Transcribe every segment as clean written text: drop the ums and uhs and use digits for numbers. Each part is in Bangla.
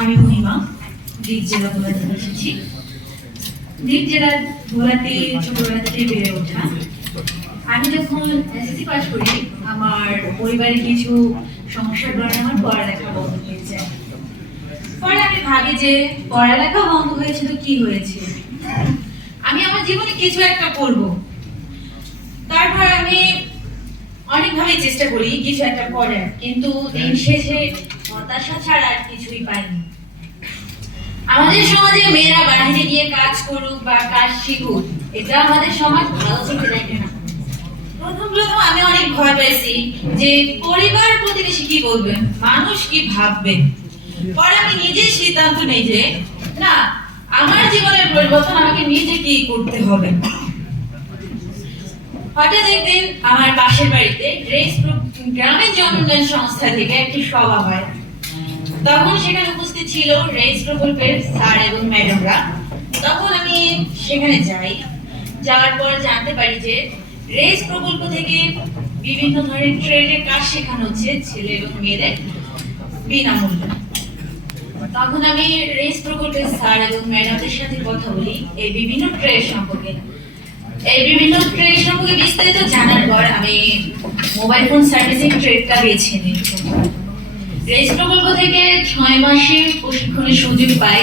আমি মহিমা দ্বীপ জেলা ভোলা থেকে এসেছি। দ্বীপ জেলার ভোলাতে ছোটবেলা থেকে বেড়ে ওঠা। আমি যখন এসএসসি পাস করি, আমার পরিবারে কিছু সমস্যার কারণে আমার পড়ালেখা বন্ধ হয়ে যায়। পরে আমি ভাবি যে পড়ালেখা বন্ধ হয়েছে তো কি হয়েছে, আমি আমার জীবনে কিছু একটা করব। তারপর আমি অনেকভাবে চেষ্টা করি কিছু একটা করার, কিন্তু দিন শেষে হতাশা ছাড়া আর কিছুই পাইনি। আমাদের সমাজে মেয়েরা বাইরে গিয়ে কাজ করুক বা কাজ শিখুক, এটা আমাদের সমাজ ভালো চোখে দেখে না। প্রথম আমি অনেক ভয় পাইছি যে পরিবার প্রতিবেশী কি বলবে, মানুষ কি ভাববে। পরে আমি নিজে সিদ্ধান্ত নেই যে না, আমার জীবনের পরিবর্তন আমাকে নিজে কি করতে হবে। হঠাৎ একদিন আমার পাশের বাড়িতে গ্রামীণ জনউন্নয়ন সংস্থা থেকে একটি সভা হয়। তখন সেখানে উপস্থিত ছিল রেস প্রকল্পের স্যার এবং ম্যাডামরা। তখন আমি সেখানে যাই। যাওয়ার পর জানতে পারি যে রেস প্রকল্প থেকে বিভিন্ন ধরনের ট্রেডের কাজ শেখানো হচ্ছে ছেলে এবং মেয়েদের বিনামূল্যে। তখন আমি রেস প্রকল্পের স্যার এবং ম্যাডামদের সাথে কথা বলি এই বিভিন্ন ট্রেড সম্পর্কে। এই বিভিন্ন ট্রেড সম্পর্কে বিস্তারিত জানার পর আমি মোবাইল ফোন সার্ভিসিং ট্রেডটা বেছে নিই। রেস প্রকল্প থেকে 6 মাসের প্রশিক্ষণের সুযোগ পাই।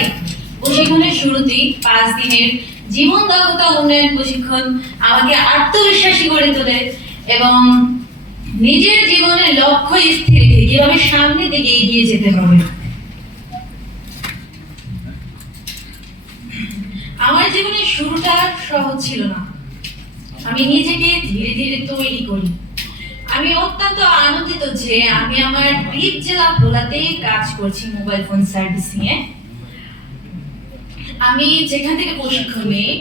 প্রশিক্ষণের শুরুতেই 5 দিনের জীবন দক্ষতা উন্নয়ন প্রশিক্ষণ আমাকে আত্মবিশ্বাসী করে তোলে এবং নিজের জীবনের লক্ষ্য স্থির রেখে কিভাবে সামনের দিকে এগিয়ে যেতে হবে। আমার জীবনের শুরুটা সহজ ছিল না। আমি নিজেকে ধীরে ধীরে তৈরি করি। আমি অত্যন্ত আনন্দিত যে আমি আমার দ্বীপ জেলা ভোলাতে কাজ করছি মোবাইল ফোন সার্ভিসিং এ। আমি যেখান থেকে প্রশিক্ষণ নিই